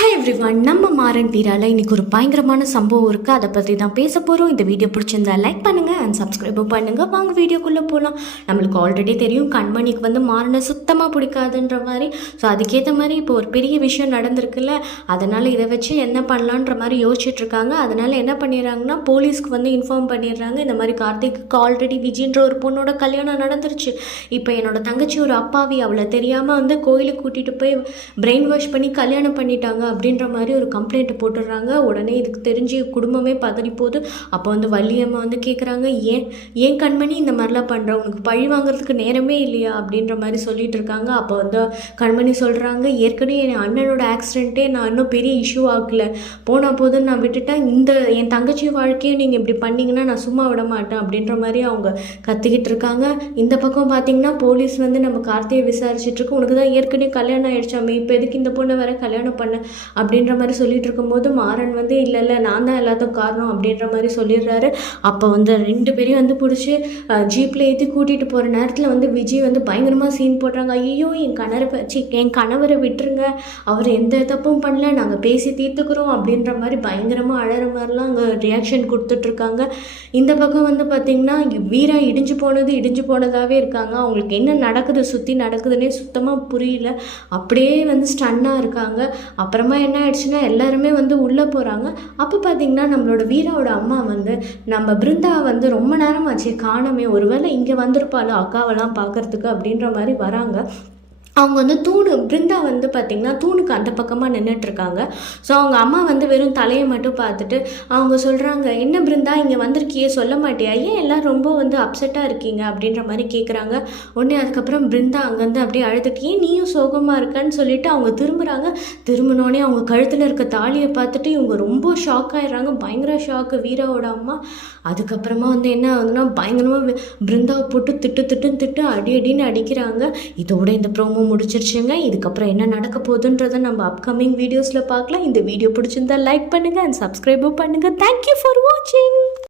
Hi everyone, நம்ம மாறன் வீரால இன்னைக்கு ஒரு பயங்கரமான சம்பவம் இருக்குது. அதை பற்றி தான் பேச போகிறோம். இந்த வீடியோ பிடிச்சிருந்தா லைக் பண்ணுங்கள் அண்ட் சப்ஸ்கிரைபும் பண்ணுங்கள். வாங்க வீடியோக்குள்ளே போகலாம். நம்மளுக்கு ஆல்ரெடி தெரியும் கண்மணிக்கு வந்து மாறனை சுத்தமாக பிடிக்காதுன்ற மாதிரி. ஸோ அதுக்கேற்ற மாதிரி இப்போ ஒரு பெரிய விஷயம் நடந்திருக்குல்ல, அதனால் இதை வச்சு என்ன பண்ணலான்ற மாதிரி யோசிச்சுட்ருக்காங்க. அதனால் என்ன பண்ணிடுறாங்கன்னா போலீஸ்க்கு வந்து இன்ஃபார்ம் பண்ணிடுறாங்க. இந்த மாதிரி கார்த்திக்கு ஆல்ரெடி விஜின்ற ஒரு பொண்ணோட கல்யாணம் நடந்துருச்சு. இப்போ என்னோட தங்கச்சி ஒரு அப்பாவி, அவளை தெரியாமல் வந்து கோயிலுக்கு கூட்டிகிட்டு போய் பிரெயின் வாஷ் பண்ணி கல்யாணம் பண்ணிட்டாங்க அப்படின்ற மாதிரி ஒரு கம்ப்ளைண்ட்டை போட்டுடுறாங்க. உடனே இதுக்கு தெரிஞ்சு குடும்பமே பதறி போகுது. அப்போ வந்து வள்ளியம்மா வந்து கேட்குறாங்க, ஏன் கண்மணி இந்த மாதிரிலாம் பண்ணுற, உனக்கு பழி வாங்குறதுக்கு நேரமே இல்லையா அப்படின்ற மாதிரி சொல்லிட்டு இருக்காங்க. அப்போ வந்து கண்மணி சொல்கிறாங்க, ஏற்கனவே என் அண்ணனோட ஆக்சிடென்ட்டே நான் இன்னும் பெரிய இஷ்யூ ஆகலை, போனால் போதுன்னு நான் விட்டுட்டேன், இந்த என் தங்கச்சி வாழ்க்கையை நீங்கள் இப்படி பண்ணிங்கன்னா நான் சும்மா விட மாட்டேன் அப்படின்ற மாதிரி அவங்க கத்திக்கிட்டு இருக்காங்க. இந்த பக்கம் பார்த்தீங்கன்னா போலீஸ் வந்து நம்ம கார்த்தியை விசாரிச்சுட்டு இருக்கு. உனக்கு தான் ஏற்கனவே கல்யாணம் ஆயிடுச்சாமே, இப்போ எதுக்கு இந்த பொண்ணை வேற கல்யாணம் பண்ண அப்படின்ற மாதிரி சொல்லிட்டு இருக்கும்போது மாறன் வந்து இல்லை நான் தான் எல்லாத்துக்கும் காரணம் அப்படின்ற மாதிரி சொல்லிடுறாரு. அப்போ வந்து ரெண்டு பேரையும் வந்து பிடிச்சி ஜீப்பில் ஏற்றி கூட்டிகிட்டு போகிற நேரத்தில் வந்து விஜய் வந்து பயங்கரமாக சீன் போடுறாங்க. ஐயோ என் கணவரை விட்டுருங்க, அவர் எந்த தப்பும் பண்ணல, நாங்கள் பேசி தீர்த்துக்கிறோம் அப்படின்ற மாதிரி பயங்கரமாக அழகிற மாதிரிலாம் அங்கே ரியாக்ஷன் கொடுத்துட்ருக்காங்க. இந்த பக்கம் வந்து பார்த்திங்கன்னா வீரா இடிஞ்சு போனதாகவே இருக்காங்க. அவங்களுக்கு என்ன நடக்குது, சுற்றி நடக்குதுன்னே சுத்தமாக புரியல. அப்படியே வந்து ஸ்டன்னாக இருக்காங்க. அப்புறமா என்ன ஆயிடுச்சுன்னா எல்லாருமே வந்து உள்ளே போகிறாங்க. அப்போ பார்த்திங்கன்னா நம்மளோட வீராவோட அம்மா வந்து நம்ம பிருந்தா வந்து ரொம்ப நேரம் ஆச்சு காணமே, ஒருவேளை இங்கே வந்திருப்பாளோ அக்காவெல்லாம் பார்க்குறதுக்கு அப்படின்ற மாதிரி வராங்க. அவங்க வந்து பிருந்தா வந்து பார்த்திங்கன்னா தூணுக்கு அந்த பக்கமாக நின்றுட்டுருக்காங்க. ஸோ அவங்க அம்மா வந்து வெறும் தலையை மட்டும் பார்த்துட்டு அவங்க சொல்கிறாங்க, என்ன பிருந்தா இங்கே வந்திருக்கியே, சொல்ல மாட்டியா, ஏன் எல்லாம் ரொம்ப வந்து அப்செட்டாக இருக்கீங்க அப்படின்ற மாதிரி கேட்குறாங்க. உடனே அதுக்கப்புறம் பிருந்தா அங்கேருந்து அப்படியே அழுதுட்டு, ஏன் நீயும் சோகமாக இருக்கன்னு சொல்லிட்டு அவங்க திரும்புகிறாங்க. திரும்பினோடனே அவங்க கழுத்தில் இருக்க தாலியை பார்த்துட்டு இவங்க ரொம்ப ஷாக் ஆகிடுறாங்க. பயங்கர ஷாக்கு வீராவோட அம்மா. அதுக்கப்புறமா வந்து என்ன ஆகுதுன்னா பயங்கரமாக பிருந்தாவை போட்டு திட்டு அடின்னு அடிக்கிறாங்க. இதோட இந்த ப்ரோமோ முடிச்சிருச்சுங்க. இதுக்கப்புறம் என்ன நடக்க போகுதுன்றதை நம்ம அப்கமிங் வீடியோஸில் பார்க்கலாம். இந்த வீடியோ பிடிச்சிருந்தா லைக் பண்ணுங்கள் அண்ட் சப்ஸ்கிரைபும் பண்ணுங்கள். தேங்க்யூ ஃபார் வாட்சிங்.